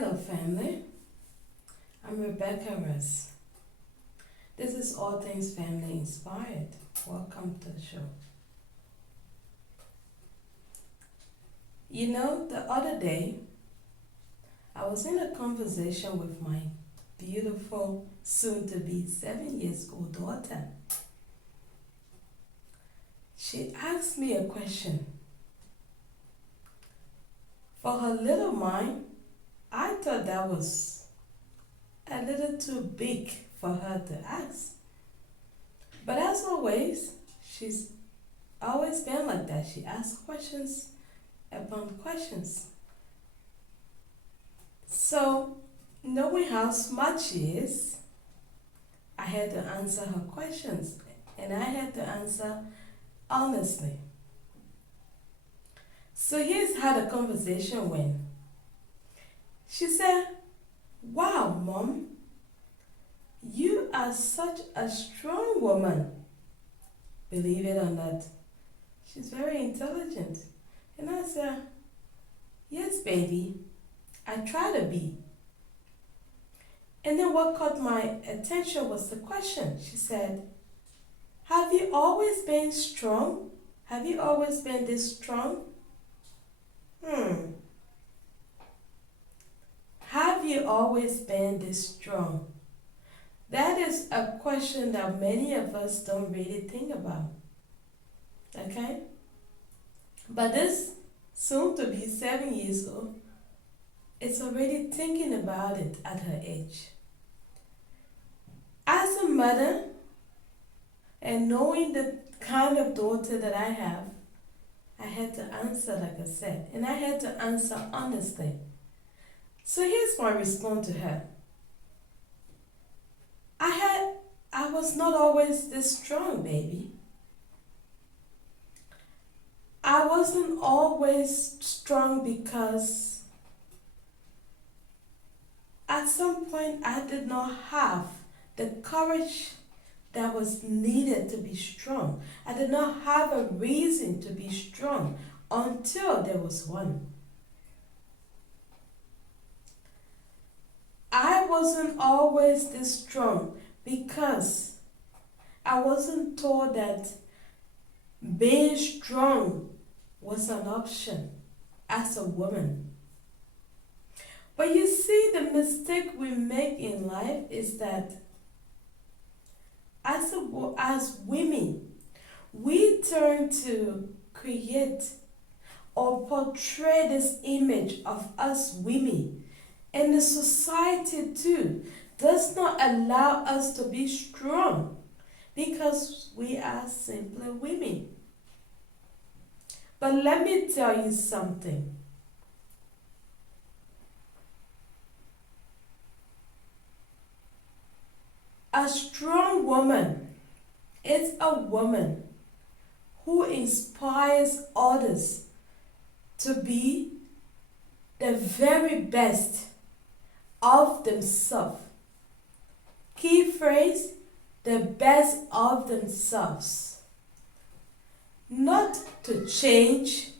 Hello, family. I'm Rebecca Russ. This is All Things Family Inspired. Welcome to the show. The other day, I was in a conversation with my beautiful, soon to be 7 years old daughter. She asked me a question. For her little mind, I thought that was a little too big for her to ask. But as always, she's always been like that. She asks questions upon questions. So, knowing how smart she is, I had to answer her questions, and I had to answer honestly. So here's how the conversation went. She said, "Wow, Mom, you are such a strong woman." Believe it or not, she's very intelligent. And I said, "Yes, baby, I try to be." And then what caught my attention was the question. She said, "Have you always been strong? Have you always been this strong?" Have you always been this strong? That is a question that many of us don't really think about. Okay? But this soon to be 7 years old is already thinking about it at her age. As a mother, and knowing the kind of daughter that I have, I had to answer, like I said, and I had to answer honestly. So here's my response to her. I was not always this strong, baby. I wasn't always strong because at some point I did not have the courage that was needed to be strong. I did not have a reason to be strong until there was one. I wasn't always this strong because I wasn't told that being strong was an option as a woman. But you see, the mistake we make in life is that as women, we turn to create or portray this image of us women, and the society too does not allow us to be strong because we are simply women. But let me tell you something. A strong woman is a woman who inspires others to be the very best of themselves. Key phrase, the best of themselves. Not to change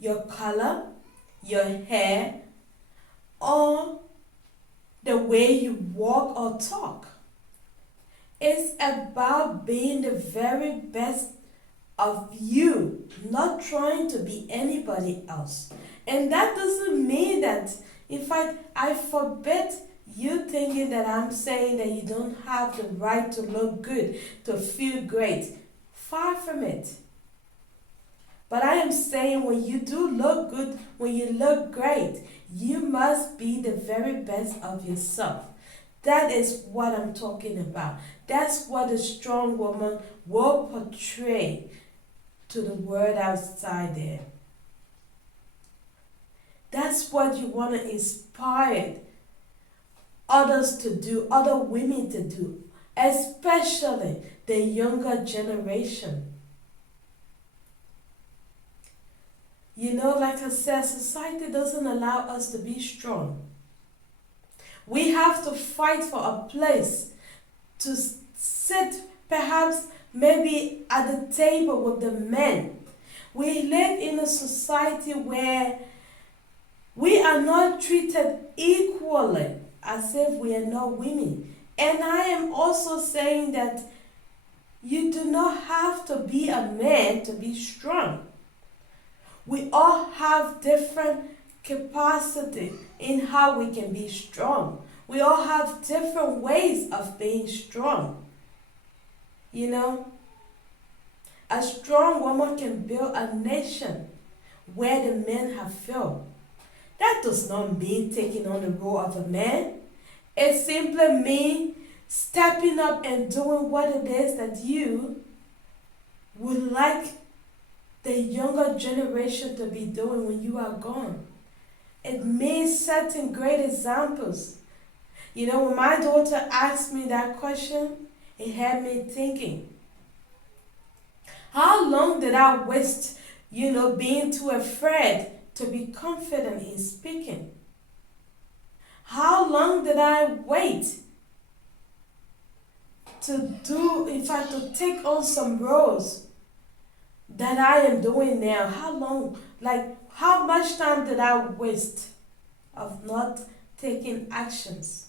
your color, your hair, or the way you walk or talk. It's about being the very best of you, not trying to be anybody else. And that doesn't mean that, in fact, I forbid you thinking that I'm saying that you don't have the right to look good, to feel great. Far from it. But I am saying when you do look good, when you look great, you must be the very best of yourself. That is what I'm talking about. That's what a strong woman will portray to the world outside there. That's what you want to inspire others to do, other women to do, especially the younger generation. Like I said, society doesn't allow us to be strong. We have to fight for a place to sit, perhaps, maybe at the table with the men. We live in a society where We are not treated equally as if we are not women. And I am also saying that you do not have to be a man to be strong. We all have different capacity in how we can be strong. We all have different ways of being strong. You know, a strong woman can build a nation where the men have failed. That does not mean taking on the role of a man. It simply means stepping up and doing what it is that you would like the younger generation to be doing when you are gone. It means setting great examples. You know, when my daughter asked me that question, it had me thinking, how long did I waste, being too afraid to be confident in speaking? How long did I wait to take on some roles that I am doing now? How much time did I waste of not taking actions?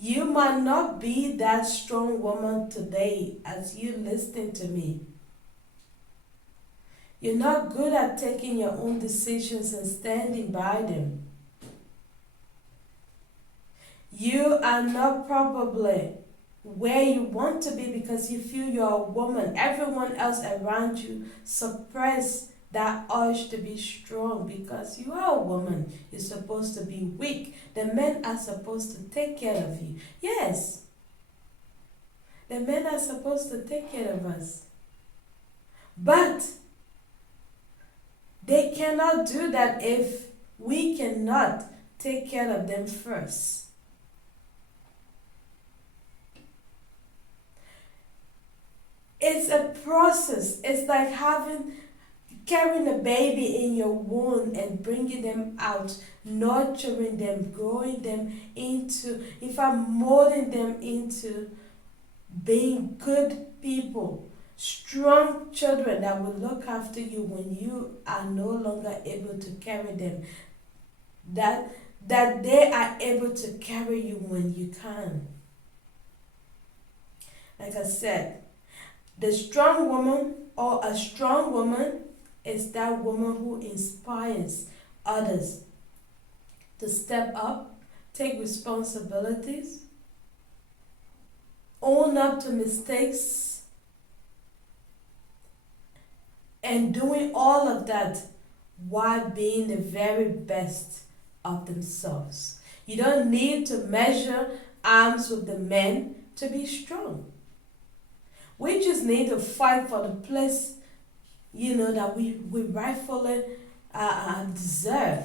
You might not be that strong woman today as you listen to me. You're not good at taking your own decisions and standing by them. You are not probably where you want to be because you feel you're a woman. Everyone else around you suppress that urge to be strong because you are a woman. You're supposed to be weak. The men are supposed to take care of you. Yes, the men are supposed to take care of us. But they cannot do that if we cannot take care of them first. It's a process. It's like carrying a baby in your womb and bringing them out, nurturing them, growing them molding them into being good people, strong children that will look after you when you are no longer able to carry them, that they are able to carry you when you can. Like I said, the strong woman or a strong woman is that woman who inspires others to step up, take responsibilities, own up to mistakes, and doing all of that while being the very best of themselves. You don't need to measure arms with the men to be strong. We just need to fight for the place, that we rightfully deserve.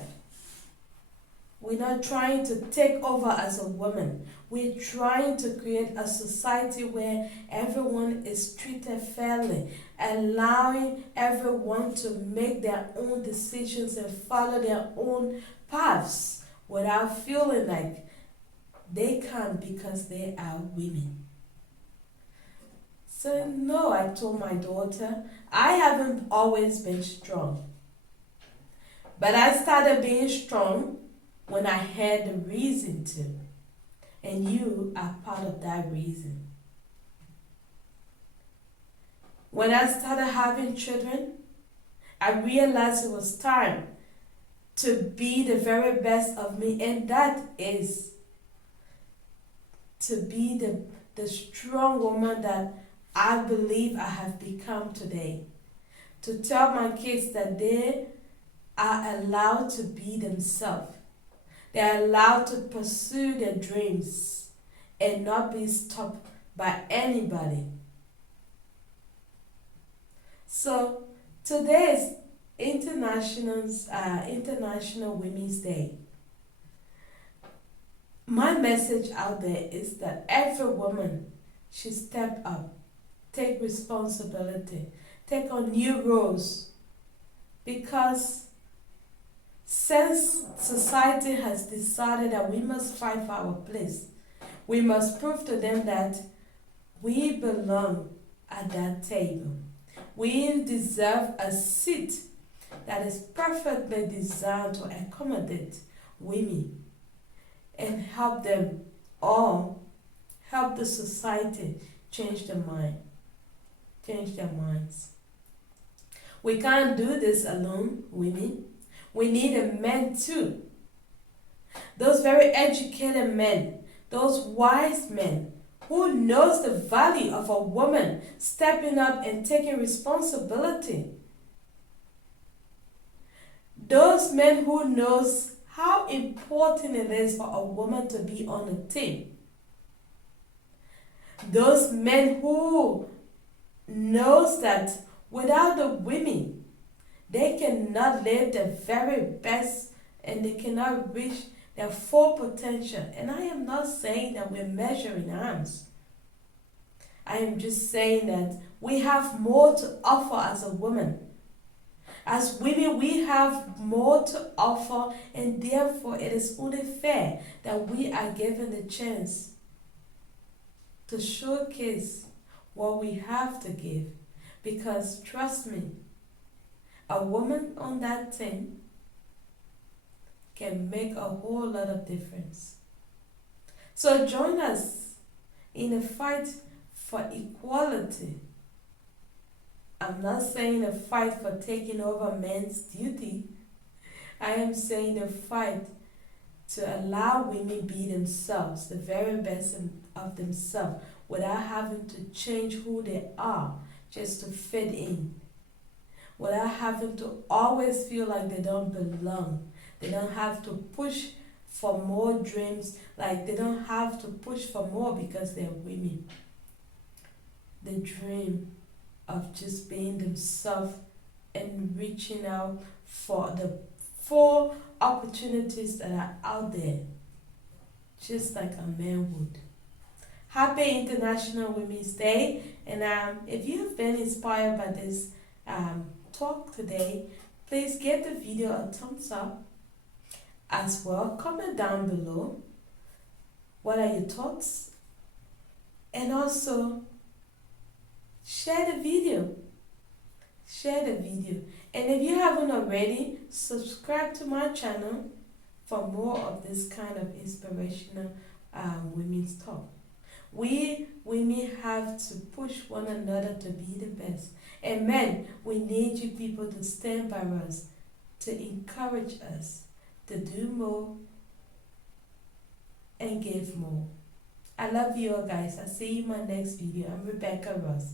We're not trying to take over as a woman. We're trying to create a society where everyone is treated fairly, allowing everyone to make their own decisions and follow their own paths without feeling like they can't because they are women. So no, I told my daughter, I haven't always been strong. But I started being strong when I had the reason to. And you are part of that reason. When I started having children, I realized it was time to be the very best of me, and that is to be the strong woman that I believe I have become today. To tell my kids that they are allowed to be themselves. They are allowed to pursue their dreams and not be stopped by anybody. So today is International Women's Day. My message out there is that every woman should step up, take responsibility, take on new roles, because since society has decided that we must fight for our place, we must prove to them that we belong at that table. We deserve a seat that is perfectly designed to accommodate women and help them all, help the society change their minds. We can't do this alone, women. We need a man too. Those very educated men, those wise men who knows the value of a woman stepping up and taking responsibility. Those men who knows how important it is for a woman to be on a team. Those men who knows that without the women, they cannot live their very best and they cannot reach their full potential. And I am not saying that we're measuring arms. I am just saying that we have more to offer as a woman. As women, we have more to offer, and therefore it is only fair that we are given the chance to showcase what we have to give. Because trust me, a woman on that team can make a whole lot of difference. So join us in a fight for equality. I'm not saying a fight for taking over men's duty. I am saying a fight to allow women be themselves, the very best of themselves, without having to change who they are just to fit in, without having to always feel like they don't belong. They don't have to push for more dreams, like they don't have to push for more because they're women. The dream of just being themselves and reaching out for the full opportunities that are out there, just like a man would. Happy International Women's Day, and if you've been inspired by this talk today, please give the video a thumbs up. As well, comment down below what are your thoughts, and also share the video. And if you haven't already, subscribe to my channel for more of this kind of inspirational women's talk. We women have to push one another to be the best. And men, we need you people to stand by us, to encourage us to do more and give more. I love you all, guys. I'll see you in my next video. I'm Rebecca Ross.